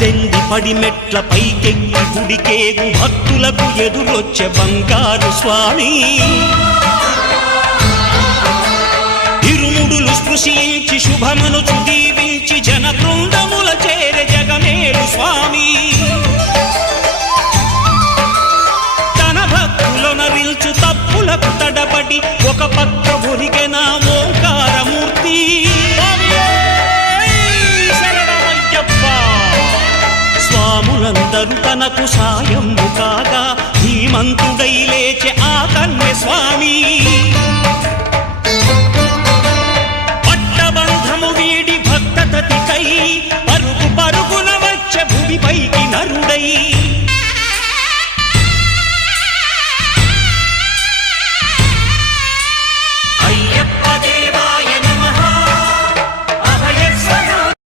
18 పడిమెట్ల పైకెక్కి గుడికేగు భక్తులకు ఎదురొచ్చే బంగారు స్వామి ఇరుముడులు స్పృశించి శుభమనుచు దీవించి జన బృందముల చేరే జగమేలు స్వామి తన భక్తులొనరిల్చు తప్పులకు తడబడి ఒక పక్క ఒరిగెన ఓంకారమూర్తి స్వాములందరూ తనకు సాయము కాగా ధీమంతుడై లేచే ఆ కన్య స్వామి పట్టబంధము వీడి భక్తతతికై పరుగు పరుగున వచ్చే భూమిపైకి నరుడై